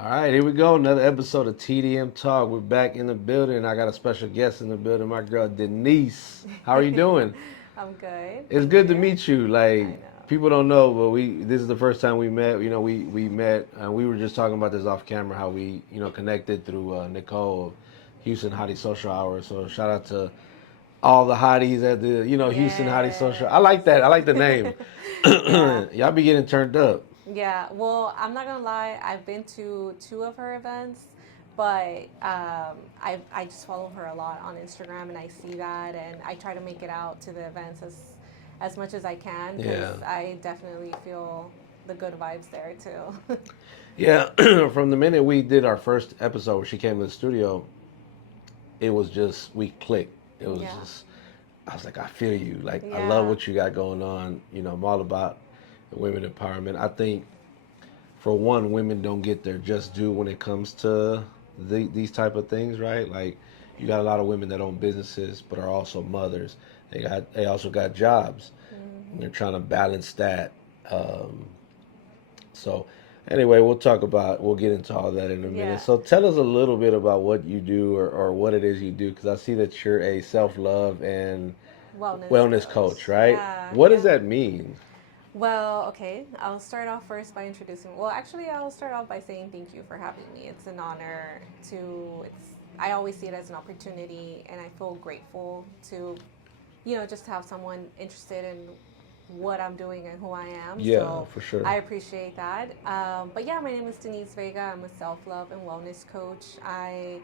All right, here we go. Another episode of TDM Talk. We're back in the building. I got a special guest in the building, my girl Denise. How are you doing? I'm good. It's Thank good to you. meet you. I Like know. people don't know, but this is the first time we met. We met. We were just talking about this off camera how we connected through Nicole of Houston Hottie Social Hour. So shout out to all the hotties at the Houston Hottie Social. I Yes. like that. I like the name. Yeah. Y'all be getting turned up. Yeah. Well, I'm not gonna lie. I've been to two of her events, but I just follow her a lot on Instagram, and I see that, and I try to make it out to the events as much as I can because Yeah. I definitely feel the good vibes there too. Yeah, from the minute we did our first episode where she came to the studio, it was just we clicked. It was Yeah. just I was like, I feel you. Like I love Yeah. what you got going on. I'm all about women empowerment. I think for one, women don't get their just due when it comes to these type of things, right? Like you got a lot of women that own businesses but are also mothers. They also got jobs. And they're Hmm. trying to balance that. Um, So, anyway, we'll get into all that in a minute. Yeah. So, tell us a little bit about what you do or what it is you do, because I see that you're a self love and Wellness wellness coach. coach, right? Yeah. What does Yeah. that mean? Well, okay. I'll start off first by introducing. Well, actually, I'll start off by saying thank you for having me. It's an honor to. It's. I always see it as an opportunity, and I feel grateful to, just to have someone interested in what I'm doing and who I am. Yeah, So for sure. I appreciate that. But yeah, my name is Denise Vega. I'm a self love and wellness coach. I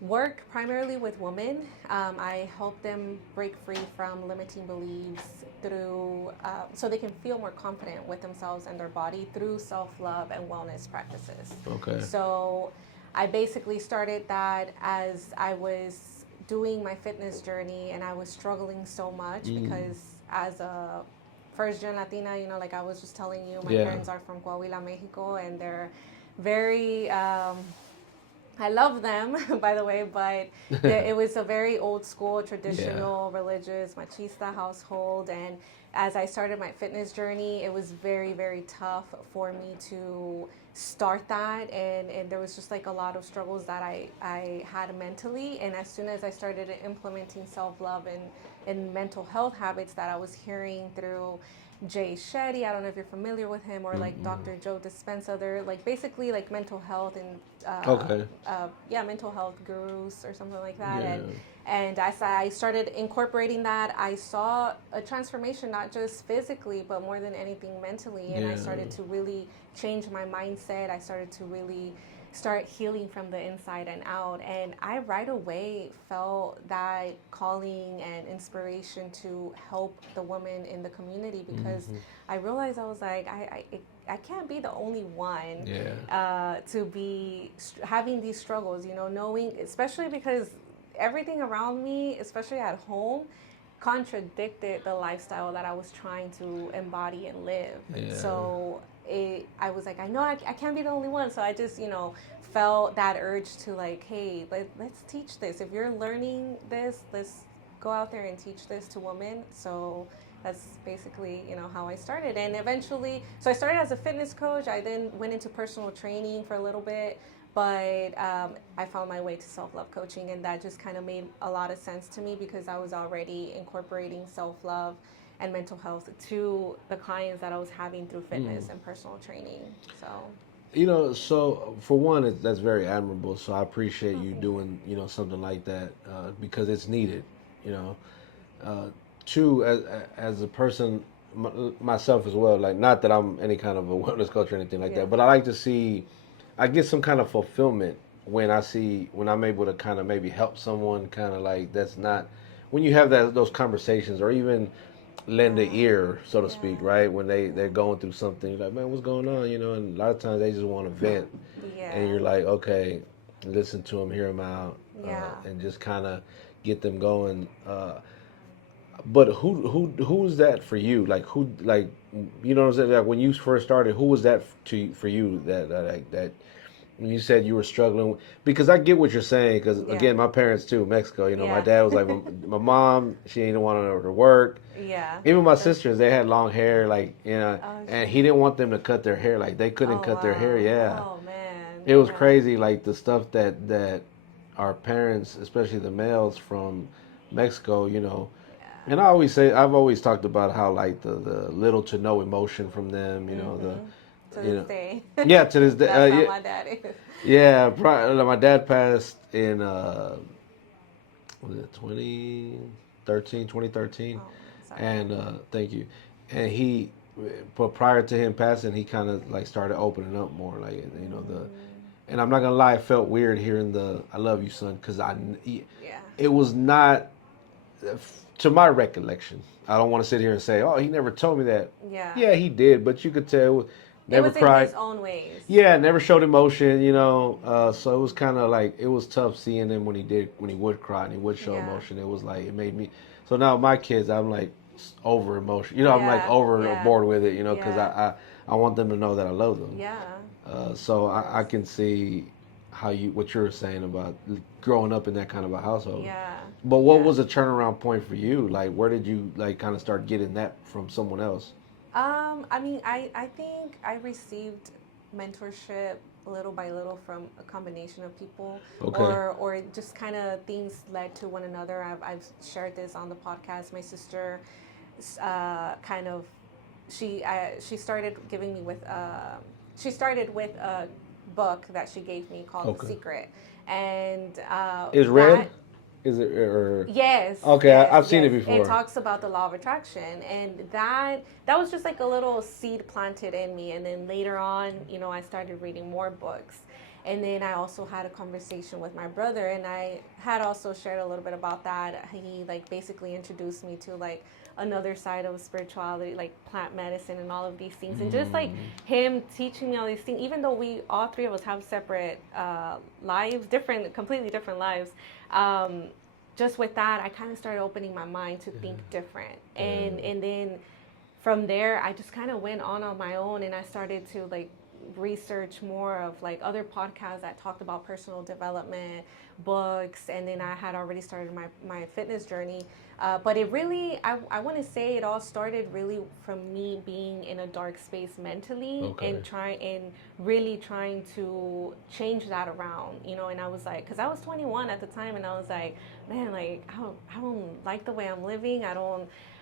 work primarily with women. I help them break free from limiting beliefs through, so they can feel more confident with themselves and their body through self love and wellness practices. Okay. So I basically started that as I was doing my fitness journey and I was struggling so much Mm, because as a first gen Latina, like I was just telling you, my yeah. parents are from Coahuila, Mexico, and they're very I love them, by the way, but it was a very old school, Yeah. traditional, religious, machista household. And as I started my fitness journey, it was very, very tough for me to start that. And there was just like a lot of struggles that I had mentally. And as soon as I started implementing self love and mental health habits that I was hearing through Jay Shetty. I don't know if you're familiar with him, or like Mm-mm. Dr. Joe Dispenza. They're like basically like mental health and Okay. yeah, mental health gurus or something like that. Yeah. And as I started incorporating that, I saw a transformation, not just physically, but more than anything mentally. And I Yeah. started to really change my mindset. I started to really start healing from the inside and out. And I right away felt that calling and inspiration to help the women in the community because Hmm. I realized I was like, I can't be the only one Yeah. to be having these struggles, knowing, especially because everything around me, especially at home, contradicted the lifestyle that I was trying to embody and live. Yeah. So I was like, I know I can't be the only one. So I just, felt that urge to like, hey, let's teach this. If you're learning this, let's go out there and teach this to women. So that's basically, how I started. And eventually, so I started as a fitness coach. I then went into personal training for a little bit. But I found my way to self love coaching, and that just kind of made a lot of sense to me because I was already incorporating self love and mental health to the clients that I was having through Mm. fitness and personal training. So, So for one, that's very admirable. So I appreciate oh, you thank you. doing, something like that because it's needed. You know, uh, two, as a person myself as well. Like, not that I'm any kind of a wellness coach or anything like Yeah. that, but I like to see, I get some kind of fulfillment when I'm able to kind of maybe help someone, kind of like that's not when you have those conversations or even lend an Yeah. ear, so to Yeah. speak, right? When they're Yeah. going through something, you're like, man, what's going on? And a lot of times they just want to vent, and Yeah. you're like, okay, listen to them, hear them out, Yeah. and just kind of get them going. But who's that for you? Like who what I'm saying? Like when you first started, who was that for you? That when you said you were struggling, because I get what you're saying. Because Yeah. again, my parents too, Mexico. My Yeah. dad was like my mom. She didn't want her to work. Yeah. Even my That's sisters, they had long hair, like oh and he shoot. didn't want them to cut their hair. Like they couldn't Oh cut their hair. wow. Yeah, Oh man. It was Yeah. crazy, like the stuff that our parents, especially the males from Mexico, and I've always talked about how like the little to no emotion from them, Mm-hmm. To you this know, day. yeah, to this day, That's how yeah, my dad is. yeah. My dad passed in was it 2013, Oh, sorry. and thank you, and but prior to him passing, he kind of like started opening up more, like the. Mm, And I'm not gonna lie, it felt weird hearing the "I love you, son," because yeah. it was not to my recollection. I don't want to sit here and say, "Oh, he never told me that." Yeah. Yeah, he did, but you could tell. It Never was in cried. his own ways. Yeah, never showed emotion. So it was kind of like it was tough seeing him when he would cry and he would show Yeah. emotion. It was like it made me. So now my kids, I'm like over emotion. I'm like Yeah. over Yeah. board with it. Because Yeah. I want them to know that I love them. Yeah. So Of I course. can see what you were saying about growing up in that kind of a household. Yeah. But what Yeah. was a turnaround point for you? Like, where did you like kind of start getting that from someone else? I mean, I think I received mentorship little by little from a combination of people, Okay. or just kind of things led to one another. I've shared this on the podcast. My sister, kind of, she started giving me with she started with a book that she gave me called The Okay. Secret, and Is red? that Is it or yes, okay? yes, I've seen it yes. It before. talks about the law of attraction, and that was just like a little seed planted in me. And then later on, I started reading more books, and then I also had a conversation with my brother, and I had also shared a little bit about that. He like basically introduced me to like another side of spirituality, like plant medicine and all of these things, and just like him teaching me all these things. Even though we all three of us have separate lives, completely different lives. Um, just with that, I kind of started opening my mind to think different, and then from there, I just kind of went on my own, and I started to like research more of like other podcasts that talked about personal development, books, and then I had already started my fitness journey. But it really, I want to say it all started really from me being in a dark space mentally Okay. and really trying to change that around, and I was like, because I was 21 at the time, and I was like, man, like, I don't like the way I'm living.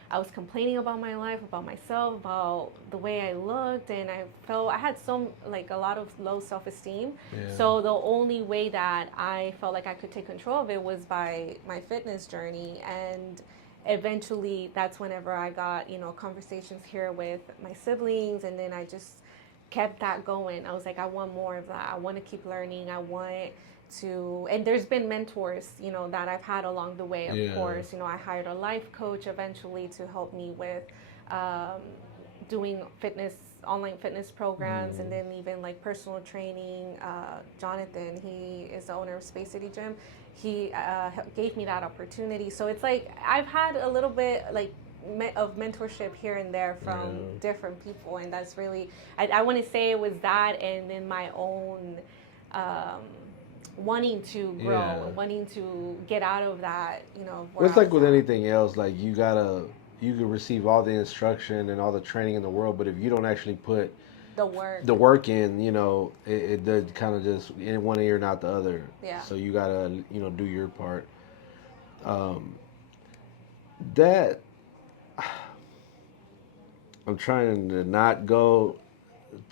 I was complaining about my life, about myself, about the way I looked, and I had a lot of low self-esteem. Yeah. So the only way that I felt like I could take control of it was by my fitness journey. And eventually that's whenever I got, conversations here with my siblings, and then I just kept that going. I was like, I want more of that. I want to keep learning. I want to, and there's been mentors, that I've had along the way, of Yeah. course. I hired a life coach eventually to help me with um, doing online fitness programs, and then even like personal training. Jonathan, he is the owner of Space City Gym. He gave me that opportunity. So it's like I've had a little bit like of mentorship here and there from different people, and that's really I want to say it was that, and then my own um, wanting to grow Yeah. and wanting to get out of that, Well, where it's I like was with at. anything else. Like you can receive all the instruction and all the training in the world, but if you don't actually put The work. the work in, it does kind of just in one ear and out the other. Yeah. So you gotta, do your part. Um, that I'm trying to not go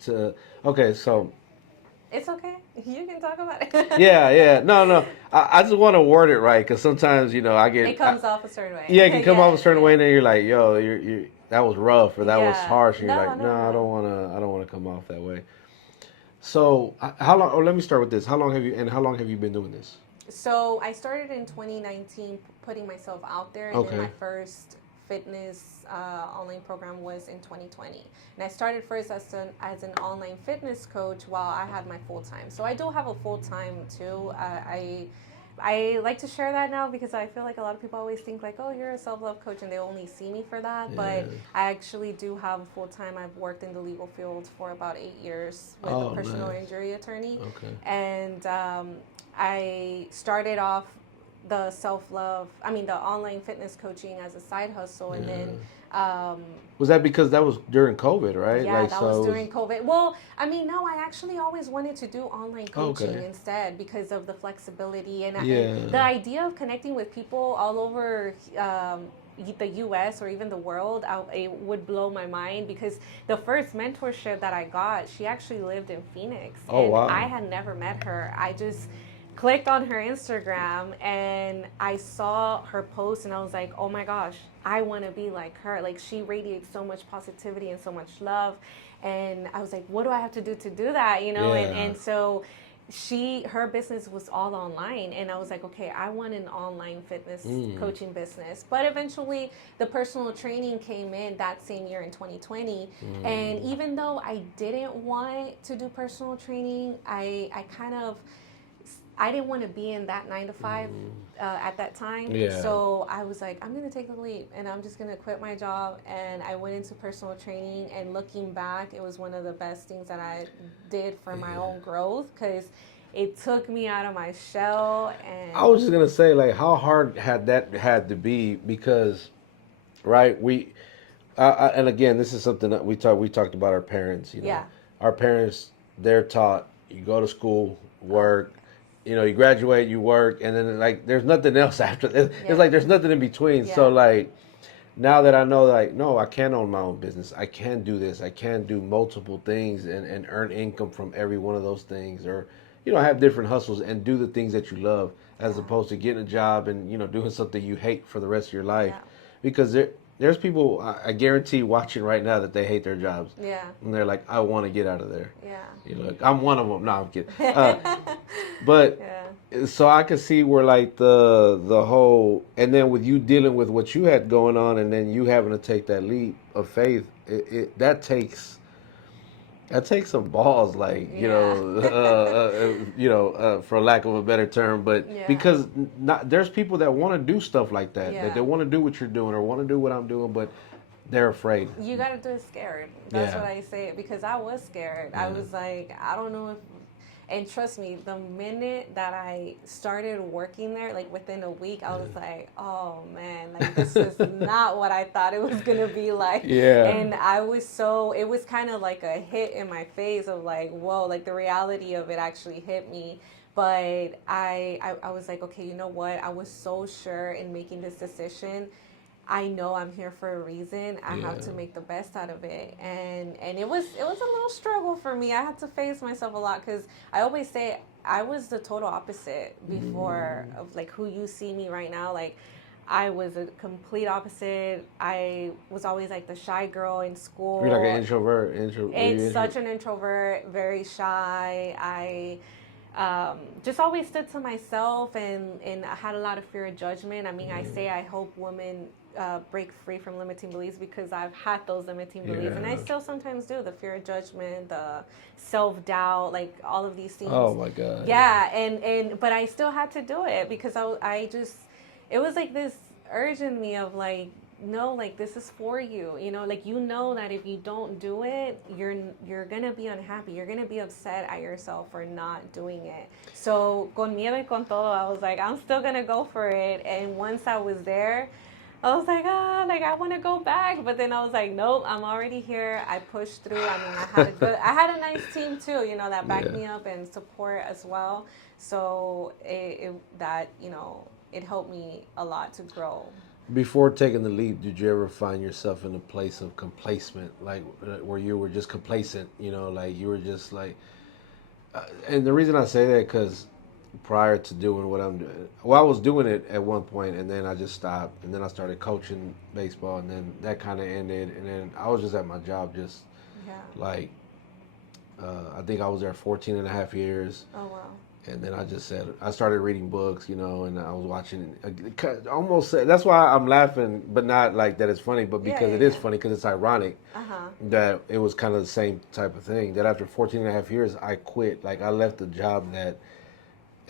to. Okay, so It's okay. You can talk about it. yeah, yeah, no, no. I just want to word it right because sometimes It comes off a certain way. yeah, it can come off Yeah, a certain way, yeah. and then you're like, yo, you're that was rough or that was Yeah. harsh, and you're No, like, no, no, no. I don't wanna come off that way. So how long? Oh, let me start with this. How long have you been doing this? So I started in 2019, putting myself out there, and then my Okay. first fitness online program was in 2020. And I started first as an online fitness coach while I had my full time. So I do have a full time too. I like to share that now because I feel like a lot of people always think like, oh, you're a self-love coach, and they only see me for that. Yeah. But I actually do have a full time. I've worked in the legal field for about 8 years with a Oh, personal nice. injury attorney, Okay. and I started off the self-love, the online fitness coaching as a side hustle. And then Was that because that was during COVID, right? yeah, Like, that was so it was, during COVID. Well, no, I actually always wanted to do online coaching okay. instead because of the flexibility and Yeah. the idea of connecting with people all over the US or even the world. It would blow my mind because the first mentorship that I got, she actually lived in Phoenix, Oh, and I wow. had never met her. I just clicked on her Instagram and I saw her post and I was like, oh my gosh, I want to be like her. Like, she radiates so much positivity and so much love. And I was like, what do I have to do to do that? Yeah. And so her business was all online, and I was like, okay, I want an online fitness coaching business. But eventually the personal training came in that same year in 2020. And even though I didn't want to do personal training, I didn't want to be in that 9 to 5 at that time. Yeah. So I was like, I'm going to take the leap and I'm just going to quit my job. And I went into personal training. And looking back, it was one of the best things that I did for my own growth because it took me out of my shell. And I was just gonna say, like, how hard had that had to be? Because, right, and again, this is something that we talked about our parents. yeah, Our parents, they're taught you go to school, work, you graduate, you work, and then, like, there's nothing else after. It's yeah, like there's nothing in between. So, yeah, like, now that I know, like, no, I can own my own business. I can do this. I can do multiple things and earn income from every one of those things, or have different hustles and do the things that you love, as yeah, opposed to getting a job and doing something you hate for the rest of your life. yeah, Because there's people I guarantee watching right now that they hate their jobs, yeah, and they're like, I want to get out of there. yeah. I'm one of them. No, I'm kidding. But Yeah. so I could see where, like, the whole, and then with you dealing with what you had going on, and then you having to take that leap of faith, that takes some balls, like, Yeah. for lack of a better term, but Yeah. because there's people that want to do stuff like that Yeah. they want to do what you're doing or want to do what I'm doing, but they're afraid. You gotta do it scared. That's Yeah. what I say because I was scared. I Yeah. was like, I don't know if, and trust me, the minute that I started working there, like within a week, I was like, oh man, like this is not what I thought it was gonna be like. Yeah. And it was kind of like a hit in my face of like, whoa, like the reality of it actually hit me. But I was like, okay, you know what? I was so sure in making this decision. I know I'm here for a reason. I have to Yeah. make the best out of it, and it was a little struggle for me. I had to face myself a lot because I always say I was the total opposite before of like who you see me right now. Like, I was a complete opposite. I was always like the shy girl in school. You're like an introvert. And such an introvert, very shy. I just always stood to myself, and I had a lot of fear of judgment. I say I hope women break free from limiting beliefs because I've had those limiting beliefs, and I Yeah. still sometimes do. The fear of judgment, the self-doubt, like all of these things. Oh my God. Yeah, and but I still had to do it because I just, it was like this urge in me of like, no, like this is for you, like that if you don't do it, you're gonna be unhappy, you're gonna be upset at yourself for not doing it. So con miedo y con todo, I was like, I'm still gonna go for it. And once I was there, I was like, like I want to go back, but then I was like, nope, I'm already here. I pushed through. I had a nice team too, that backed Yeah. me up and support as well. So it helped me a lot to grow. Before taking the leap, did you ever find yourself in a place of complacement, like where you were just complacent, like you were just like, and the reason I say that because prior to doing what I'm doing, well, I was doing it at one point, and then I just stopped, and then I started coaching baseball, and then that kind of ended, and then I was just at my job, just Yeah. like, I think I was there 14 and a half years. Oh wow. And then I started reading books, and I was watching, almost, that's why I'm laughing, but not like that it's funny, but because Yeah, it is yeah. funny, because it's ironic Uh-huh. that it was kind of the same type of thing, that after 14 and a half years, I quit. Like, I left a job that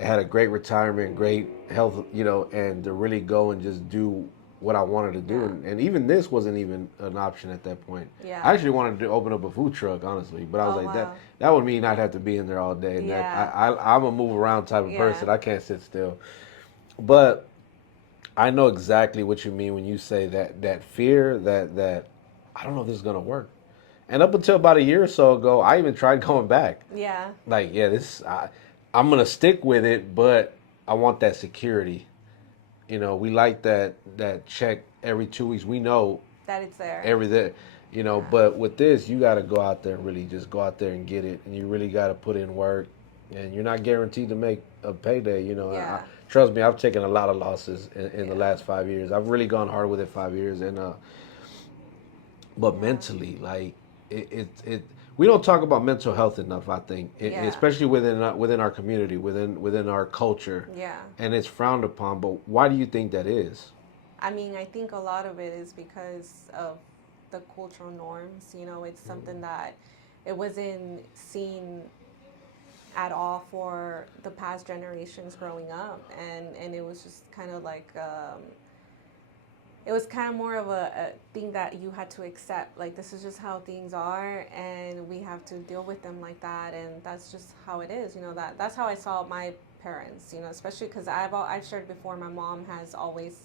had a great retirement, great health, and to really go and just do what I wanted to do. Yeah. And even this wasn't even an option at that point. Yeah. I actually wanted to open up a food truck, honestly, but I was Oh, like, wow. that would mean I'd have to be in there all day. And Yeah. I'm a move around type of Yeah. person. I can't sit still. But I know exactly what you mean when you say that fear that I don't know if this is gonna work. And up until about a year or so ago, I even tried going back. Yeah. Like, yeah, I'm gonna stick with it, but I want that security. We like that check every 2 weeks. We know That it's there. every day, Yeah. But with this, you got to go out there and really just go out there and get it, and you really got to put in work, and you're not guaranteed to make a payday. Yeah. Trust me, I've taken a lot of losses in the Yeah. last 5 years. I've really gone hard with it 5 years, and but Yeah. mentally, like it we don't talk about mental health enough. I think, Yeah. especially within our community, within our culture, Yeah. and it's frowned upon. But why do you think that is? I mean, I think a lot of it is because of the cultural norms. It's something that it wasn't seen at all for the past generations growing up, and it was just kind of like it was kind of more of a thing that you had to accept. Like, this is just how things are, and we have to deal with them like that, and that's just how it is. That's how I saw my parents. Especially because I've shared before. My mom has always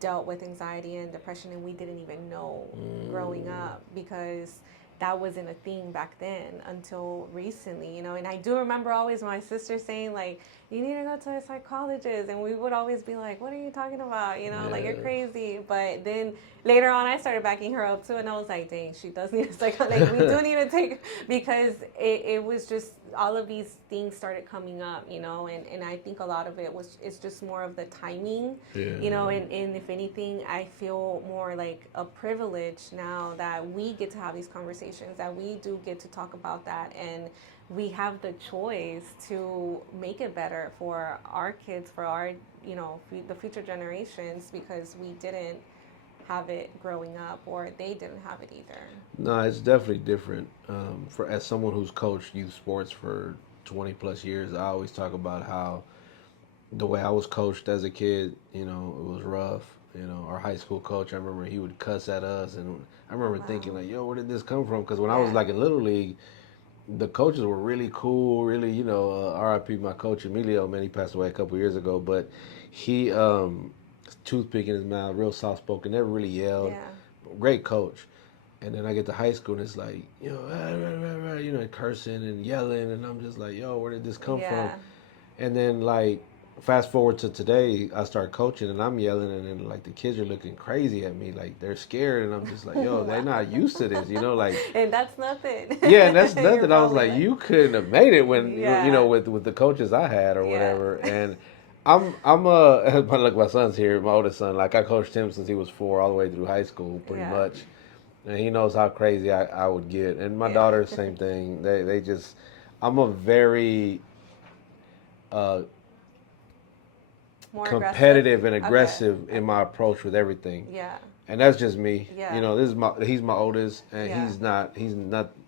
dealt with anxiety and depression, and we didn't even know growing up because that wasn't a thing back then until recently. And I do remember always my sister saying, like, you need to go to a psychologist, and we would always be like, what are you talking about, like, you're Yeah. crazy. But then later on I started backing her up too, and I was like, dang, she does need a psychologist. Like, we do need to take, because it was just all of these things started coming up, and I think a lot of it was, it's just more of the timing, Yeah. and if anything, I feel more like a privilege now that we get to have these conversations, that we do get to talk about that, and we have the choice to make it better for our kids, for our, the future generations, because we didn't have it growing up, or they didn't have it either. No, it's definitely different. For as someone who's coached youth sports for 20 plus years, I always talk about how the way I was coached as a kid, it was rough. Our high school coach, I remember he would cuss at us, and I remember thinking Wow. like, "Yo, where did this come from?" Because when I was Yeah. like in little league, the coaches were really cool, really, R.I.P. my coach Emilio, man, he passed away a couple years ago, but he, toothpick in his mouth, real soft spoken, never really yelled, Yeah. great coach. And then I get to high school and it's like, cursing and yelling, and I'm just like, yo, where did this come from? Yeah. And then like fast forward to today, I start coaching and I'm yelling, and then like the kids are looking crazy at me, like they're scared, and I'm just like, yo, they're Wow. not used to this, like. And that's nothing. Yeah, and that's You're nothing. I was probably like, like, you couldn't have made it when yeah. with the coaches I had or Yeah. whatever. And I'm look, my son's here, my oldest son. Like I coached him since he was 4 all the way through high school, pretty Yeah. much, and he knows how crazy I would get. And my Yeah. daughter, same thing. They just, I'm a very uh, More aggressive. competitive and Okay. aggressive in Okay. my approach with everything. Yeah. And that's just me. Yeah. This is he's my oldest, and Yeah. he's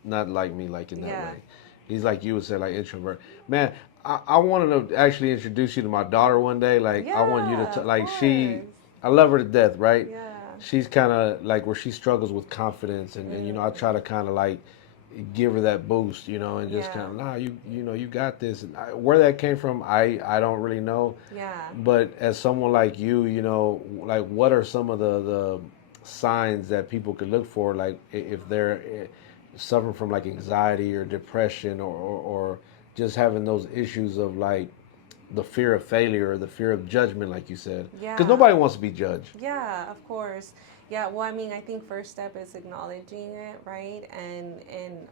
not like me, like in that Yeah. way. He's like you would say, like introvert. Man, I wanted to actually introduce you to my daughter one day. Like I want you to Yeah, of like she, course. I love her to death, right? Yeah. She's kind of like where she struggles with confidence, and I try to kind of like give her that boost, and just Yeah. kind of, nah, you got this. And where that came from, I don't really know. Yeah. But as someone like you, like what are some of the signs that people could look for, like if they're suffering from like anxiety or depression, or just having those issues of like the fear of failure or the fear of judgment, like you said, because Yeah. nobody wants to be judged. Yeah, of course. Yeah, well, I mean, I think first step is acknowledging it, right? And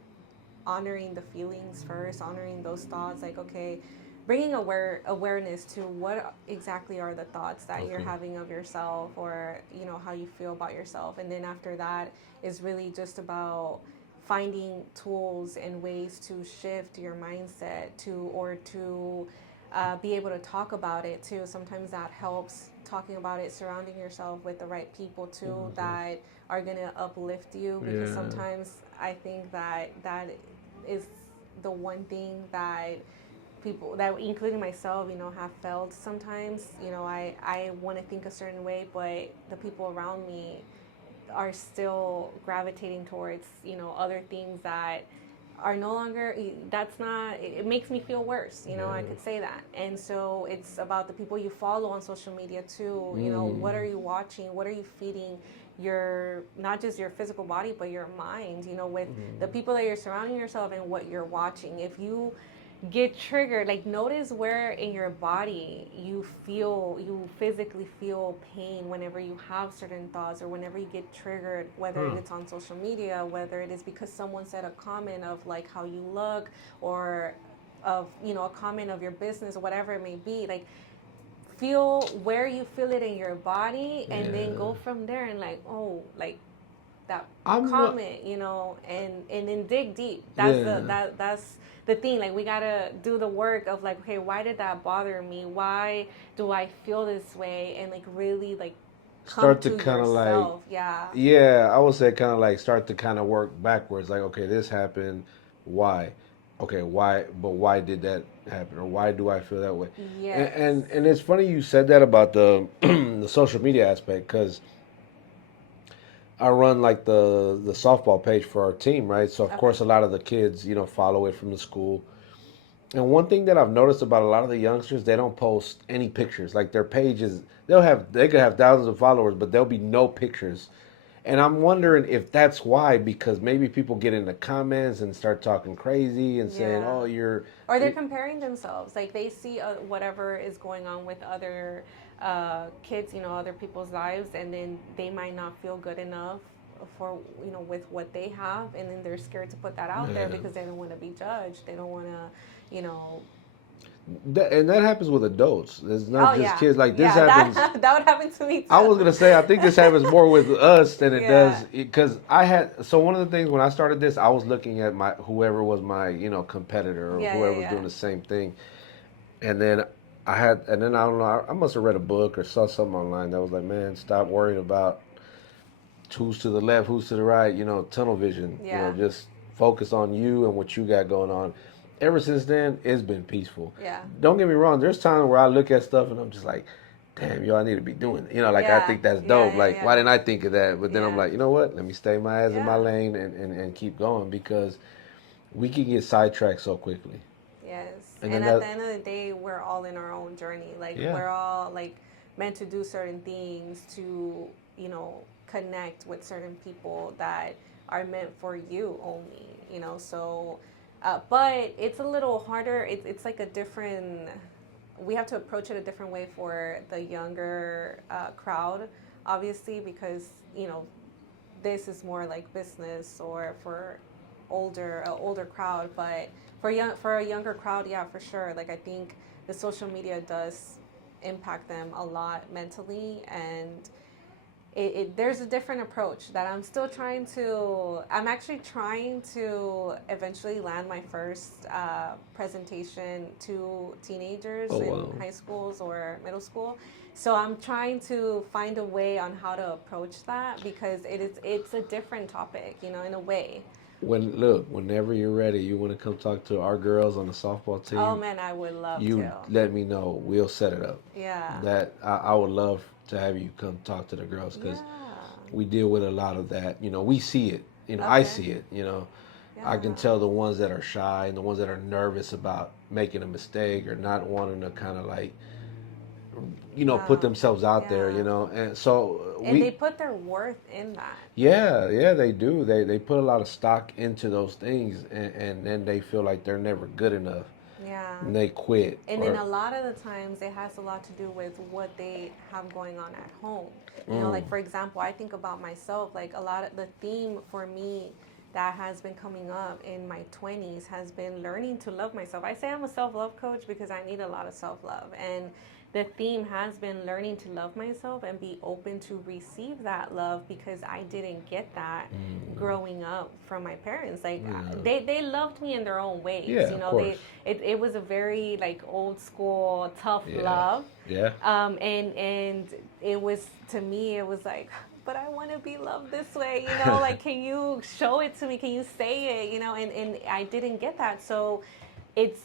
honoring the feelings first, honoring those thoughts, like, okay, bringing awareness to what exactly are the thoughts that you're Okay. having of yourself, or how you feel about yourself. And then after that is really just about finding tools and ways to shift your mindset to be able to talk about it too. Sometimes that helps, talking about it, surrounding yourself with the right people too that are going to uplift you, because Yeah. sometimes I think that is the one thing that people, that including myself, have failed sometimes. I want to think a certain way, but the people around me are still gravitating towards other things that are no longer, that's not, it makes me feel worse, you know, I Yeah. could say that. And so it's about the people you follow on social media too. You know, Mm. what are you watching, what are you feeding your, not just your physical body but your mind, you know, with the Mm. people that you're surrounding yourself and what you're watching. If you get triggered, like notice where in your body you physically feel pain whenever you have certain thoughts or whenever you get triggered, whether Huh. it's on social media, whether it is because someone said a comment of like how you look, or of, you know, a comment of your business or whatever it may be. Like, feel where you feel it in your body, and then Yeah. go from there, and like, oh, like that I'm comment, you know, and then dig deep. yeah. That's the thing. Like, we gotta do the work of like, okay, why did that bother me? Why do I feel this way? And like really like come Start to to kind of like, yourself. Yeah. yeah, I would say kind of like start to kind of work backwards. Like, okay, this happened. Why? Okay, why? But why did that happen? Or why do I feel that way? And Yes. and it's funny you said that about the the social media aspect, because I run like the softball page for our team, right? So of Okay. course a lot of the kids, you know, follow it from the school. And one thing that I've noticed about a lot of the youngsters, they don't post any pictures. Like their pages, they could have thousands of followers, but there'll be no pictures. And I'm wondering if that's why, because maybe people get in the comments and start talking crazy and saying, Yeah. "Oh, you're," Or they're comparing themselves. Like, they see whatever is going on with other kids, you know, other people's lives, and then they might not feel good enough for, you know, with what they have, and then they're scared to put that out there man. because they don't want to be judged. They don't want to, you know. And that happens with adults. It's not Oh just yeah, kids. Like this yeah. happens. That that would happen to me I too. was gonna say, I think this happens more with us than it Yeah. does, because I had. So one of the things when I started this, I was looking at my whoever was my, you know, competitor or Yeah, whoever yeah, was yeah. doing the same thing, and then and then I don't know, I must have read a book or saw something online that was like, man, stop worrying about who's to the left, who's to the right, you know, tunnel vision, you know, Yeah, just focus on you and what you got going on. Ever since then, it's been peaceful. yeah, Don't get me wrong, there's times where I look at stuff and I'm just like, damn, yo, I need to be doing it. You know, like I yeah, think that's yeah, dope. yeah, Like, why yeah, didn't I think of that? But then I'm yeah, like, you know what? Let me stay my ass in my yeah. lane and keep going, because we can get sidetracked so quickly. Yes. And And then at that, the end of the day, we're all in our own journey. Like, yeah. we're all like meant to do certain things to, you know, connect with certain people that are meant for you only, you know. So but it's a little harder. It's like a different, we have to approach it a different way for the younger crowd, obviously, because, you know, this is more like business, or for older crowd. But for a younger crowd, yeah, for sure. Like, I think the social media does impact them a lot mentally, and there's a different approach that I'm actually trying to eventually land my first presentation to teenagers Oh in wow. high schools or middle school. So I'm trying to find a way on how to approach that, because it's a different topic, you know, in a way. Whenever you're ready, you want to come talk to our girls on the softball Oh team, man, I would love you to. let me know. We'll set it up. Yeah. That I would love to have you come talk to the girls, because Yeah. we deal with a lot of that. You know, we see it. You know, I Okay. see it. You know, I can Yeah. tell the ones that are shy and the ones that are nervous about making a mistake or not wanting to kind of like, you know, put Yeah. themselves out there. You Yeah. know, and so And they we, put their worth in that. yeah, yeah, they do. They put a lot of stock into those things, and then they feel like they're never good enough, Yeah. and they quit. And then Or a lot of the times it has a lot to do with what they have going on at home. You know, mm, like, for example, I think about myself, like a lot of the theme for me that has been coming up in my 20s has been learning to love myself. I say I'm a self-love coach because I need a lot of self-love. And the theme has been learning to love myself and be open to receive that love, because I didn't get that growing up from my parents. Like, yeah, they loved me in their own ways. yeah, You of know, course, it was a very like old school tough yeah, love. yeah. And it was, to me, it was like, but I want to be loved this way, you know, like, can you show it to me, can you say it, you know? And I didn't get that. So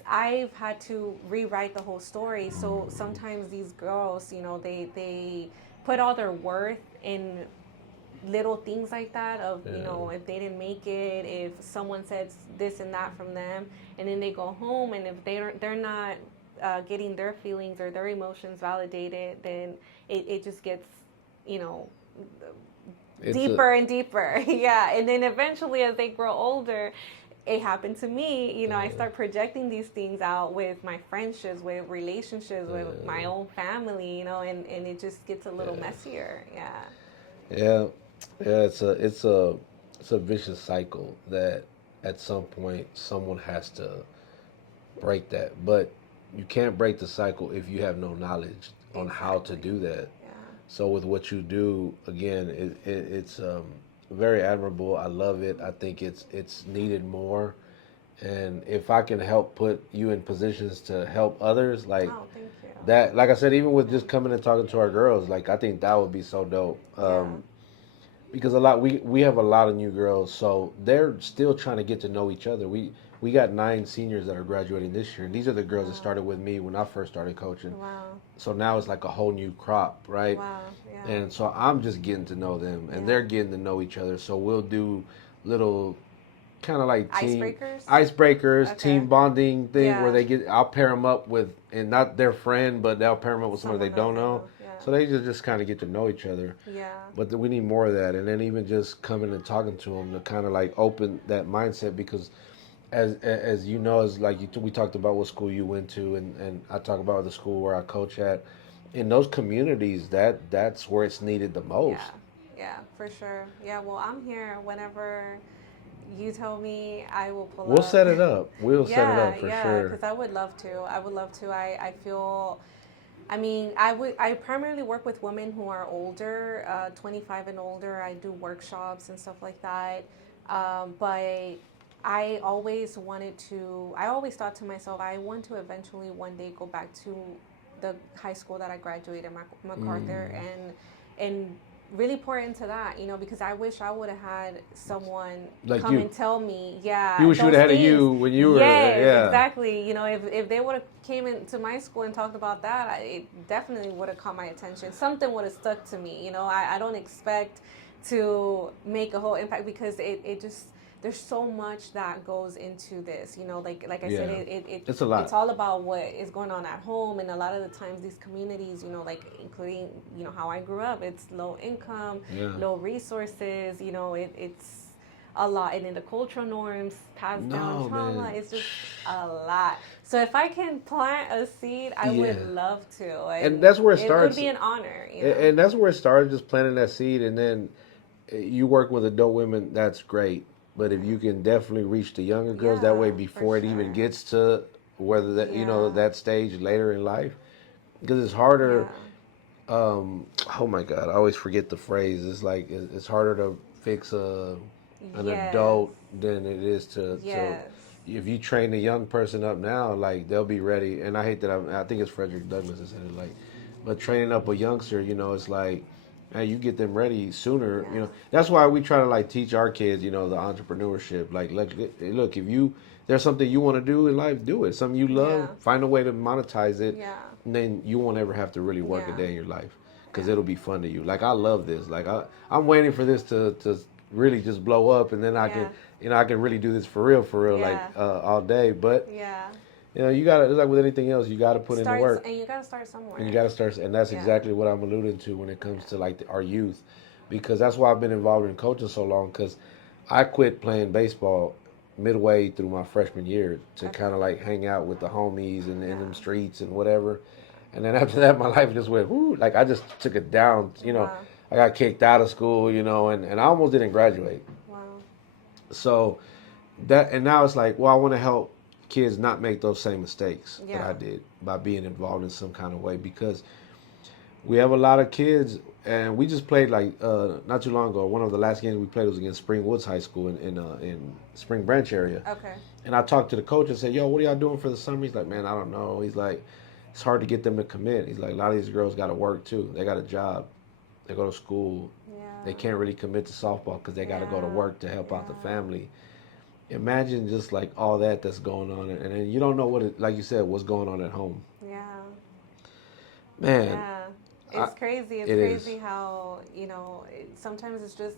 I've had to rewrite the whole story. So sometimes these girls, you know, they put all their worth in little things like that of, Yeah. you know, if they didn't make it, if someone says this and that from them, and then they go home, and if they're not getting their feelings or their emotions validated, then it just gets, you know, It's a deeper and deeper. Yeah, and then eventually as they grow older, it happened to me, you know, I start projecting these things out with my friendships, with relationships, with my own family, you know, and it just gets a little messier. Yeah. yeah, yeah. It's a vicious cycle that at some point someone has to break that. But you can't break the cycle if you have no knowledge on how to Exactly. do that. Yeah. So with what you do, again, it's very admirable. I love it. I think it's needed more. And if I can help put you in positions to help others, like Oh, thank you. that, like I said, even with Yeah. just coming and talking to our girls, like I think that would be so dope. Yeah. Because we have a lot of new girls, so they're still trying to get to know each other. We got 9 seniors that are graduating this year, and these are the girls that Wow. started with me when I first started coaching. Wow. So now it's like a whole new crop, right? Wow. Yeah. And so I'm just getting to know them, and Yeah. they're getting to know each other. So we'll do little kind of like team Icebreakers? icebreakers, Okay. team bonding thing where Yeah. they get. I'll pair them up with, and not their friend, but they'll pair them up with someone they Someone else don't they know. know. Yeah. So they just kind of get to know each other. Yeah. But we need more of that, and then even just coming and talking to them to kind of like open that mindset because. As you know, as like we talked about what school you went to, and I talk about the school where I coach at. In those communities, that's where it's needed the most. Yeah. Yeah, for sure. Yeah, well, I'm here whenever you tell me, I will pull We'll up. set it up. We'll set it Yeah, up for yeah, sure. because I would love to. I would love to. I feel, I mean, I primarily work with women who are older, 25 and older. I do workshops and stuff like that. But I always thought to myself, I want to eventually one day go back to the high school that I graduated, MacArthur, and really pour into that, you know, because I wish I would have had someone Like come you, and tell me, you yeah, wish you would those have had a things. you when you were there. Yes, Yeah. exactly. You know, if they would have came into my school and talked about that, it definitely would have caught my attention. Something would have stuck to me. You know, I don't expect to make a whole impact because it just there's so much that goes into this. You know, like I said, Yeah. It's a lot. it's all about what is going on at home, and a lot of the times these communities, you know, like including, you know, how I grew up, it's low income, Yeah. low resources. You know, it's a lot, and then the cultural norms, passed down No, trauma, man. it's just a lot. So if I can plant a seed, I Yeah. would love to, And that's where it it would starts. be an honor, you know. And that's where it started, just planting that seed, and then you work with adult women. That's great. But if you can definitely reach the younger girls that way Yeah, for before it even sure. gets to whether that Yeah, that stage later in life, because it's harder. yeah, Oh my God, I always forget the phrase. It's like it's harder to fix an yes, adult than it is to yes, if you train a young person up now, like they'll be ready. And I hate that I think it's Frederick Douglass that said it. Like, but training up a youngster, it's like, hey, you get them ready sooner. yeah, That's why we try to like teach our kids, the entrepreneurship. Like, look, if there's something you want to do in life, do it. Something you love, yeah, find a way to monetize it, yeah, and then you won't ever have to really work a yeah, day in your life because yeah, it'll be fun to you. Like I love this. Like I'm waiting for this to really just blow up, and then yeah, I can really do this for real, like yeah, all day. But yeah. you got to, it's like with anything else, you got to put in the Starts, work, and you gotta start and you somewhere. got to start. And that's Yeah, exactly what I'm alluding to when it comes yeah, to like our youth, because that's why I've been involved in coaching so long. Because I quit playing baseball midway through my freshman year to okay, kind of like hang out with the homies and in yeah, them streets and whatever. And then after that, my life just went, whoo, like I just took it down. wow, I got kicked out of school, and I almost didn't graduate. wow, So and now it's like, well, I want to help kids not make those same mistakes that yeah, I did by being involved in some kind of way because we have a lot of kids, and we just played like not too long ago. One of the last games we played was against Spring Woods High School in Spring Branch area. okay, And I talked to the coach and said, "Yo, what are y'all doing for the summer?" He's like, "Man, I don't know." He's like, "It's hard to get them to commit." He's like, "A lot of these girls got to work too. They got a job. They go to school. They yeah, can't really commit to softball because they got to go to yeah, work to help out the yeah, family." Imagine just like all that's going on, and then you don't know like you said, what's going on at home. yeah, Man, yeah. It's crazy. It's It crazy is. how, sometimes it's just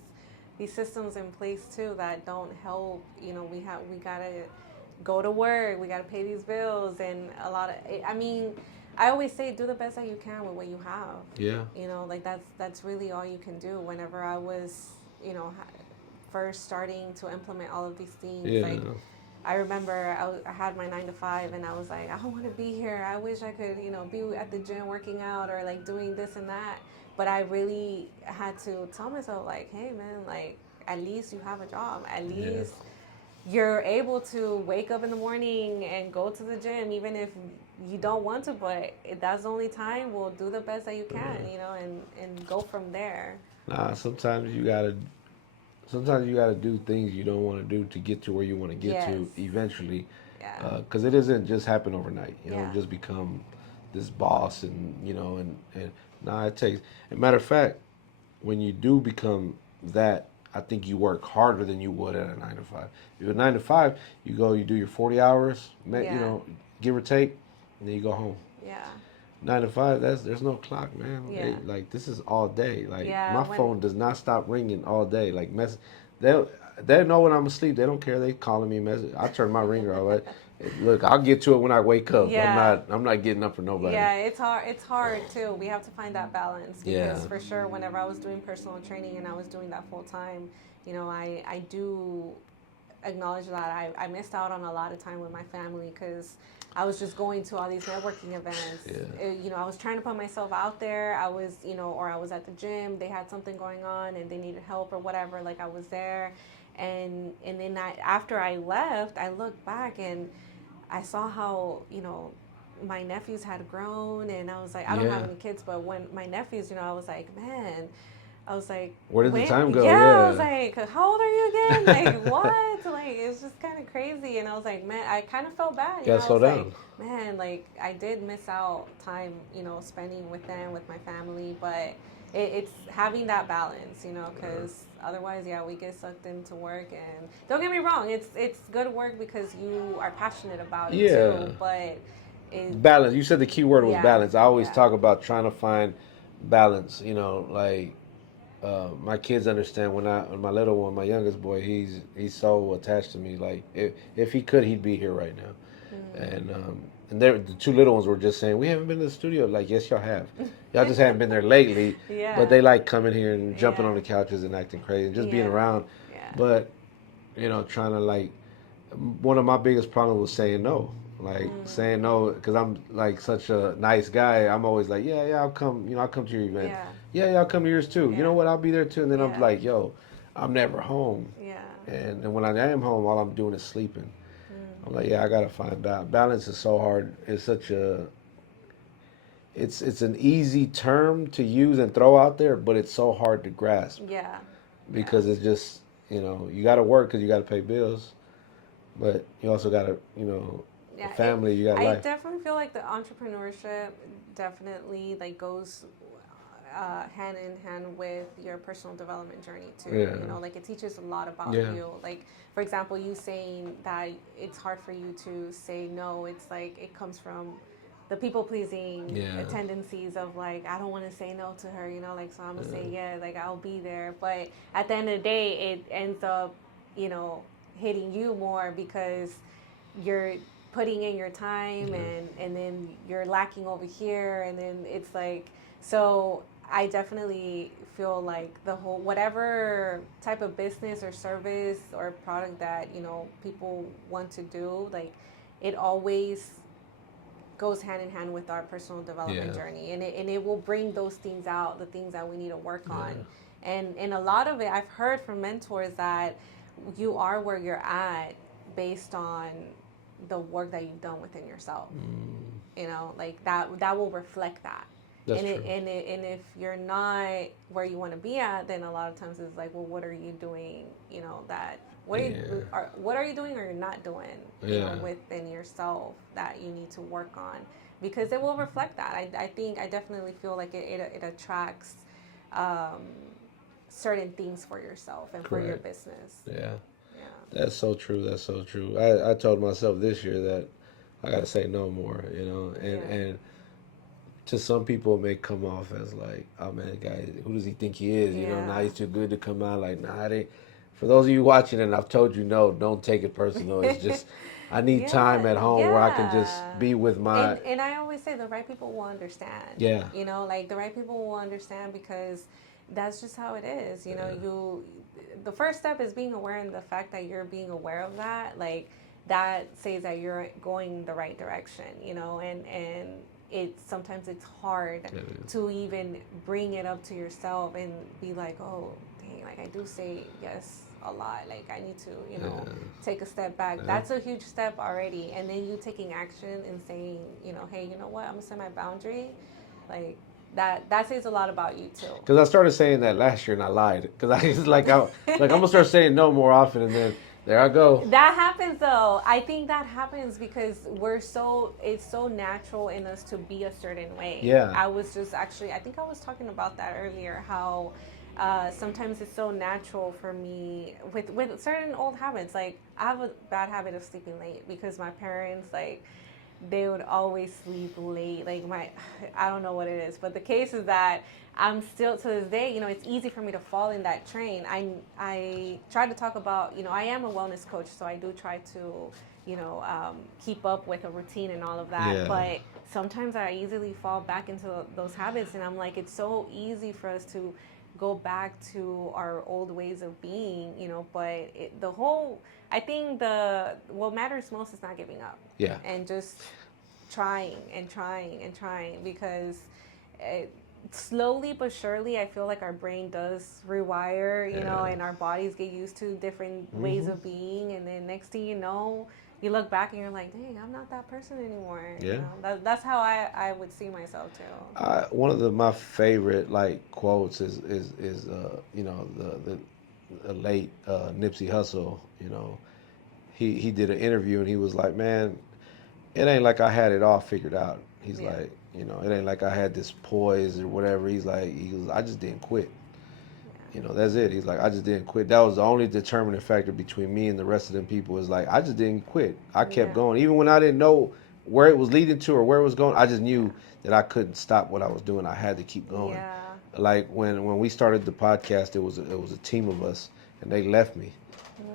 these systems in place too that don't help. We gotta go to work. We gotta pay these bills, and a lot of. I mean, I always say do the best that you can with what you have. Yeah. Like that's really all you can do. Whenever I was, first starting to implement all of these things, Yeah. like I remember I had my 9 to 5, and I was like, I don't want to be here. I wish I could, be at the gym working out or like doing this and that. But I really had to tell myself, like, hey, man, like, at least you have a job. At Yeah. least you're able to wake up in the morning and go to the gym, even if you don't want to. But if that's the only time, we'll do the best that you can, and go from there. Nah, sometimes you gotta do things you don't want to do to get to where you want to get Yes. to eventually, Yeah. because it isn't just happen overnight. You don't Yeah. just become this boss, and and nah, it takes. As a matter of fact, when you do become that, I think you work harder than you would at a 9 to 5. If you're 9 to 5, you go, you do your 40 hours, Yeah. give or take, and then you go home. Yeah. 9 to 5, there's no clock, man. Yeah. Like this is all day. Like Yeah. my phone does not stop ringing all day. Like they they know when I'm asleep. They don't care. They calling me message. I turn my ringer off. Look, I'll get to it when I wake up. Yeah. I'm not getting up for nobody. Yeah, it's hard. It's hard too. We have to find that balance Yeah. because for sure, whenever I was doing personal training and I was doing that full time, I do acknowledge that I missed out on a lot of time with my family because I was just going to all these networking events. Yeah. I was trying to put myself out there. I was, or I was at the gym. They had something going on and they needed help or whatever. Like I was there, and then after I left, I looked back and I saw how my nephews had grown, and I was like, I don't have Yeah. any kids, but when my nephews, I was like, man, I was like, Where did the when? time go? Yeah, I was Yeah. like, how old are you again? Like, what? Like, it's just kind of crazy. And I was like, man, I kind of felt bad. Gotta I slow was like, down. man, like, I did miss out time, spending with them, with my family. But it's having that balance, because otherwise, yeah, we get sucked into work. And don't get me wrong, it's good work because you are passionate about it Yeah. too. But it, Balance. You said the key word was yeah, balance. I always yeah, talk about trying to find balance. Like my kids understand when my little one, my youngest boy, he's so attached to me. Like if he could, he'd be here right now. mm, And the two little ones were just saying we haven't been to the studio. Like yes, y'all have. Y'all just haven't been there lately. But yeah, they like coming here and jumping on yeah, the couches and acting crazy and just being yeah, around. yeah. But trying to like one of my biggest problems was saying no. Like Mm, saying no because I'm like such a nice guy. I'm always like, yeah, yeah, I'll come. I'll come to your event. yeah, Yeah, yeah, I'll come to yours too. You yeah, know what? I'll be there too. And then I'm yeah, like, yo, I'm never home. yeah. And when I am home, all I'm doing is sleeping. I'm Mm, like, yeah, I gotta find balance. Balance is so hard. It's such a it's an easy term to use and throw out there, but it's so hard to grasp yeah, yeah. because it's just you got to work because you got to pay bills, but you also got to a Yeah, family. You got I life. definitely feel like the entrepreneurship definitely like goes hand in hand with your personal development journey too. Yeah. Like it teaches a lot about Yeah. you. Like for example, you saying that it's hard for you to say no. It's like it comes from the people pleasing Yeah. tendencies of like I don't want to say no to her. Like so I'm gonna say yeah. Like I'll be there. But at the end of the day, it ends up you know hitting you more because you're putting in your time Yeah. and then you're lacking over here and then it's like so I definitely feel like the whole whatever type of business or service or product that people want to do like it always goes hand in hand with our personal development Yeah. journey and it will bring those things out the things that we need to work on Yeah. and a lot of it I've heard from mentors that you are where you're at based on the work that you've done within yourself. Like that will reflect that. That's And true. and if you're not where you want to be at, then a lot of times it's like, well, what are you doing? That Yeah. what are you doing or you're not doing? Yeah. Within yourself that you need to work on because it will reflect that. I definitely feel like it attracts um, certain things for yourself and for your Correct. business. Yeah. Yeah. That's so true. That's so true. I told myself this year that I got to say no more. Yeah. And to some people it may come off as like, oh man, guy, who does he think he is? You know, now Yeah. he's too good to come out. Like, nah, it ain't. For those of you watching, and I've told you no, don't take it personal. It's just I need time Yeah, at home where I can just yeah. be with my And I always say the right people will understand. yeah. You know, like the right people will understand because that's just how it is. You know, Yeah. the first step is being aware, and the fact that you're being aware of that, like that says that you're going the right direction, you know, and sometimes it's hard to even bring it up to yourself and be like, oh dang, like I do say yes a lot, like I need to, you know, take a step back. That's a huge step already. And then you taking action and saying, you know, hey, you know what, I'm gonna set my boundary, like that says a lot about you too. Because I started saying that last year and I lied. Because I was like, I'm gonna start saying no more often, and then there I go. That happens though. I think that happens because it's so natural in us to be a certain way. Yeah. I was just actually, I think I was talking about that earlier, how sometimes it's so natural for me with certain old habits. Like I have a bad habit of sleeping late because my parents, like, they would always sleep late. Like I don't know what it is, but the case is that I'm still to this day, you know, it's easy for me to fall in that train. I try to talk about, you know, I am a wellness coach, so I do try to, you know, keep up with a routine and all of that. Yeah. But sometimes I easily fall back into those habits, and I'm like, it's so easy for us to go back to our old ways of being, you know. But I think what matters most is not giving up. Yeah. And just trying and trying and trying, because slowly but surely I feel like our brain does rewire, you know, and our bodies get used to different ways of being, and then next thing you know, you look back and you're like, dang, I'm not that person anymore. Yeah. You know, that's how I would see myself too. One of my favorite like quotes is you know, the late Nipsey Hussle. You know, he did an interview and he was like, man, it ain't like I had it all figured out. He's like, you know, it ain't like I had this poise or whatever. He was, I just didn't quit. You know, that's it. He's like, I just didn't quit. That was the only determining factor between me and the rest of them people. Is like, I just didn't quit. I kept going, even when I didn't know where it was leading to or where it was going. I just knew that I couldn't stop what I was doing. I had to keep going. Yeah. Like when we started the podcast, it was a team of us, and they left me,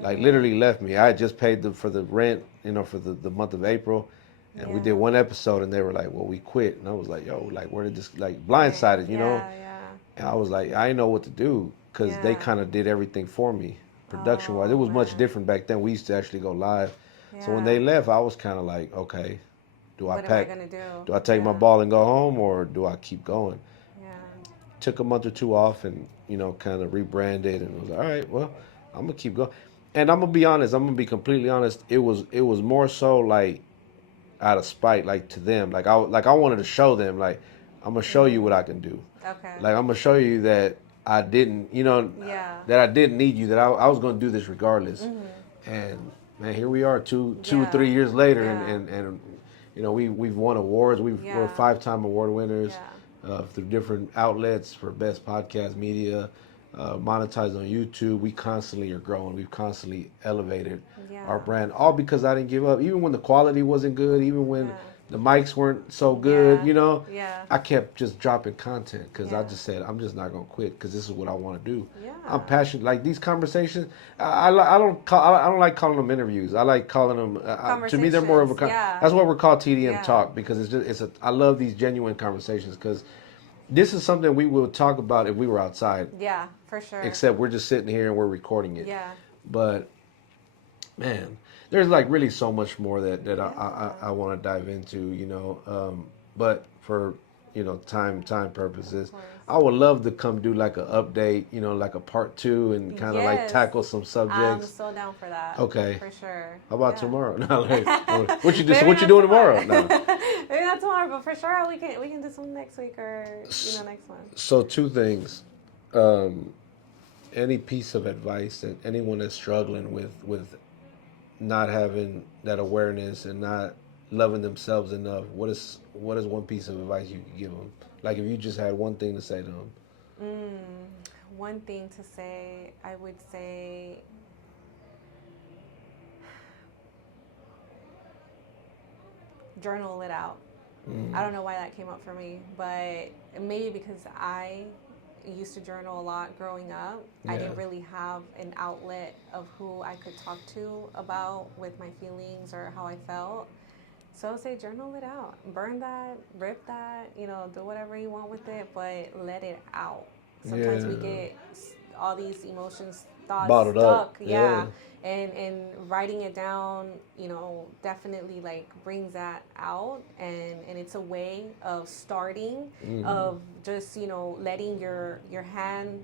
like literally left me. I had just paid for the rent, you know, for the month of April, and we did one episode, and they were like, well, we quit, and I was like, yo, like where did this, like, blindsided, you know? And I was like, I didn't know what to do because they kind of did everything for me, production wise. It was much different back then. We used to actually go live. So when they left, I was kind of like, okay, do I What pack? am I gonna do? Do I take my ball and go home, or do I keep going? Yeah. Took a month or two off, and you know, kind of rebranded, and was like, all right, well, I'm gonna keep going. And I'm gonna be honest. I'm gonna be completely honest. It was more so like out of spite, like to them. Like I wanted to show them, like, I'm gonna show you what I can do. Okay. Like I'm gonna show you that I didn't, you know, that I didn't need you. That I was gonna do this regardless. And man, here we are, two, 3 years later, and you know, we've won awards. We're 5-time award winners through different outlets for best podcast media, monetized on YouTube. We constantly are growing. We've constantly elevated our brand, all because I didn't give up. Even when the quality wasn't good, even when the mics weren't so good, you know, I kept just dropping content because I just said, I'm just not gonna quit because this is what I want to do. I'm passionate. Like these conversations, I don't like calling them interviews. I like calling them. To me, they're more of a. That's what we're called, TDM Talk, because I love these genuine conversations because this is something we would talk about if we were outside. Yeah, for sure. Except we're just sitting here and we're recording it. Yeah. But man, there's like really so much more that I want to dive into, you know. But for, you know, time purposes, I would love to come do like an update, you know, like a part 2 and kind of like tackle some subjects. I'm so down for that. Okay. For sure. How about tomorrow? No, like, what you do? So what you doing tomorrow? No. Maybe not tomorrow, but for sure we can do something next week or, you know, next one. So 2 things. Any piece of advice that anyone is struggling with not having that awareness and not loving themselves enough, what is one piece of advice you could give them? Like if you just had one thing to say to them. One thing to say, I would say, journal it out. I don't know why that came up for me, but maybe because I used to journal a lot growing up. Yeah. I didn't really have an outlet of who I could talk to about with my feelings or how I felt. So I would say journal it out. Burn that, rip that, do whatever you want with it, but let it out. Sometimes we Yeah. get all these emotions, thoughts Bottled up. stuck. Yeah. Yeah. And writing it down, definitely like brings that out, and it's a way of starting, of just, letting your hand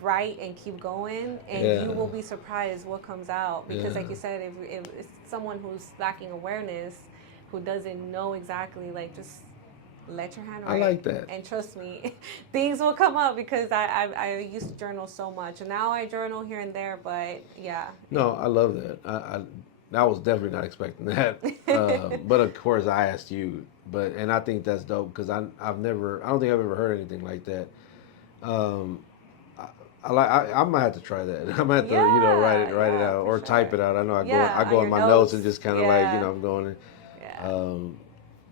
write and keep going, and Yeah. you will be surprised what comes out, because Yeah. like you said, if it's someone who's lacking awareness, who doesn't know exactly, like, just let your hand I write, like that. and trust me, things will come up, because I used to journal so much, and now I journal here and there, but yeah. No, I love that. I was definitely not expecting that. But of course, I asked you. And I think that's dope because I've never, I don't think I've ever heard anything like that. Um, I might have to try that. I might have to, Yeah, write it yeah, out for or type sure. it out. I know Yeah, I on go in your my notes and notes. just kind of like, Yeah, I'm going. yeah. Um,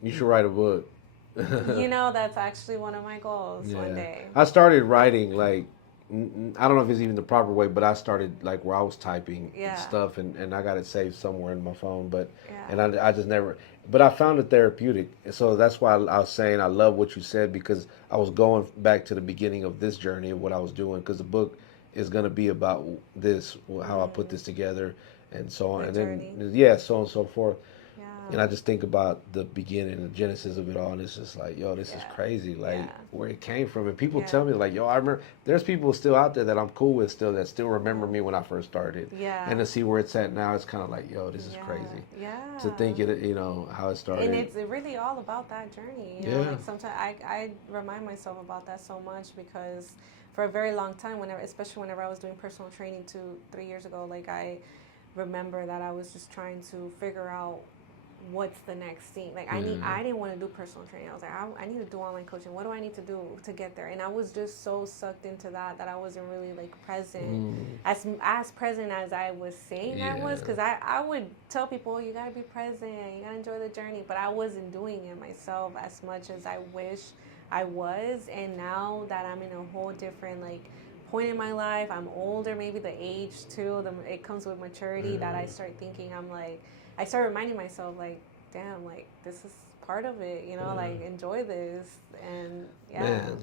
you should write a book. That's actually one of my goals one Yeah, day. I started writing like I don't know if it's even the proper way, but I started like where I was typing Yeah. stuff, and I got it saved somewhere in my phone. But Yeah. and I just never. But I found it therapeutic, so that's why I was saying I love what you said because I was going back to the beginning of this journey of what I was doing because the book is going to be about this, how I put this together, and so on, The and journey. then yeah, so on and so forth. And I Yeah. just think about the beginning, the genesis of it all, and it's just like, yo, this is Yeah. crazy, like Yeah. where it came from. And people Yeah. tell me, like, yo, I remember there's people still out there that I'm cool with still that still remember me when I first started. Yeah. And to see where it's at now, it's kind of like, yo, this is Yeah. crazy. Yeah. To think it, how it started. And it's really all about that journey. Yeah. Like sometimes I remind myself about that so much because for a very long time, especially whenever I was doing personal training 2-3 years ago, like I remember that I was just trying to figure out what's the next thing. Like I didn't want to do personal training. I was like, I need to do online coaching. What do I need to do to get there? And I was just so sucked into that I wasn't really like present, as present as I was saying I was, because I would tell people, you gotta be present, you gotta enjoy the journey, but I wasn't doing it myself as much as I wish I was. And now that I'm in a whole different like point in my life, I'm older, maybe the age too, it comes with maturity, that I start thinking, I start reminding myself, like, damn, like, this is part of it, like, enjoy this. And yeah. Man,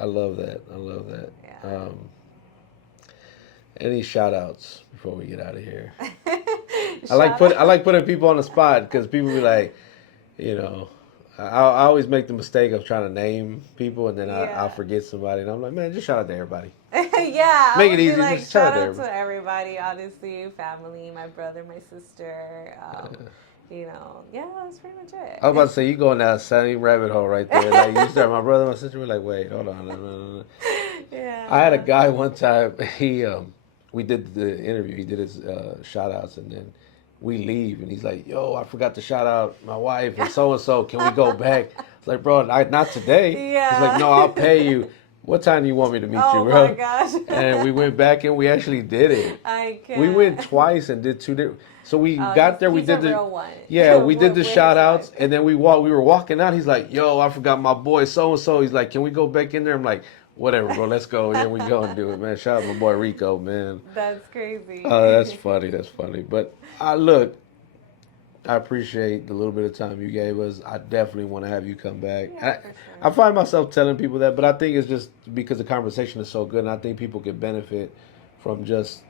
I love that. I love that. Yeah. Any shout outs before we get out of here? I Shout like putting people on the spot because people be like, I always make the mistake of trying to name people and then I'll forget somebody and I'm like, man, just shout out to everybody. Yeah, Make I it would easy. be like, Just shout out to everybody, honestly, family, my brother, my sister, yeah, that's pretty much it. I was about to say, you go in that same rabbit hole right there. Like, you start, my brother, my sister, we're like, wait, hold on. No. Yeah. I had a guy one time, we did the interview, he did his shout outs, and then we leave, and he's like, yo, I forgot to shout out my wife and so, can we go back? It's like, bro, not today. Yeah. He's like, no, I'll pay you. What time do you want me to meet you, bro? Oh my gosh. And we went back and we actually did it. I can't. We went twice and did two different. So we got there. We did the real one. Yeah, we did the With shout his outs, wife. and then we were walking out. He's like, "Yo, I forgot my boy so and so." He's like, "Can we go back in there?" I'm like, "Whatever, bro. Let's go." Yeah, we go and do it, man. Shout out my boy Rico, man. That's crazy. That's funny. That's funny. But look, I appreciate the little bit of time you gave us. I definitely want to have you come back. Yeah, for sure. I find myself telling people that, but I think it's just because the conversation is so good, and I think people could benefit from just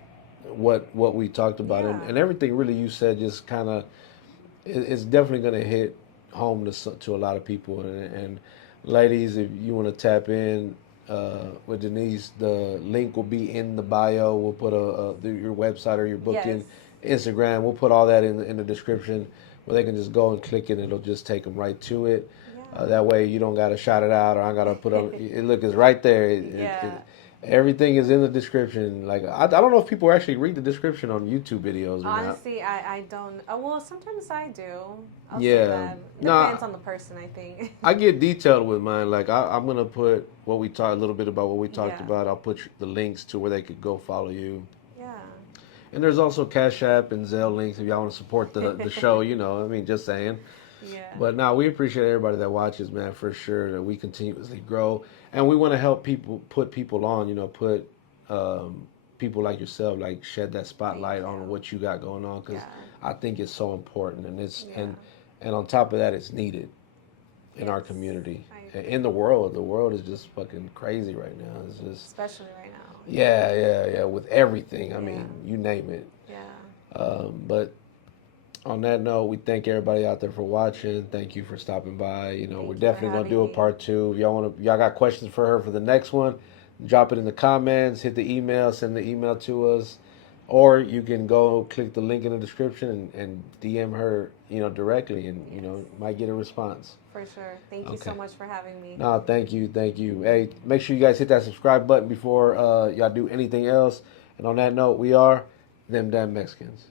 what we talked about, Yeah. and everything really you said just kind of it's definitely going to hit home to a lot of people. And ladies, if you want to tap in with Denise, the link will be in the bio. We'll put your website or your book in Instagram. We'll put all that in the description where they can just go and click it. It'll just take them right to it. Yeah. That way you don't got to shout it out or I got to put on it. Look, it's right there. Everything is in the description. Like I don't know if people actually read the description on YouTube videos or Honestly, I don't. Well, sometimes I do. I'll Yeah. say that. Depends on the person, I think. I get detailed with mine. Like I'm gonna put what we talked a little bit about what we talked Yeah. about. I'll put the links to where they could go follow you. Yeah. And there's also Cash App and Zelle links if y'all want to support the show. I mean, just saying. Yeah. But now we appreciate everybody that watches, man, for sure. That we continuously grow, and we want to help people, put people on. Put people like yourself, like shed that Thank spotlight on you. what you got going on, because Yeah. I think it's so important, and it's Yeah. and on top of that, it's needed in our Yes. community, I in agree. the world. The world is just fucking crazy right now. It's just Especially right now. yeah. With everything, I Yeah. mean, you name it. Yeah. But on that note, we thank everybody out there for watching. Thank you for stopping by. We're Thank you for definitely gonna having do a me. part two. If y'all got questions for her for the next one, drop it in the comments. Hit the email. Send the email to us, or you can go click the link in the description and DM her, directly, and Yes. might get a response. For sure. Thank you so Okay. much for having me. No, thank you. Hey, make sure you guys hit that subscribe button before y'all do anything else. And on that note, we are them damn Mexicans.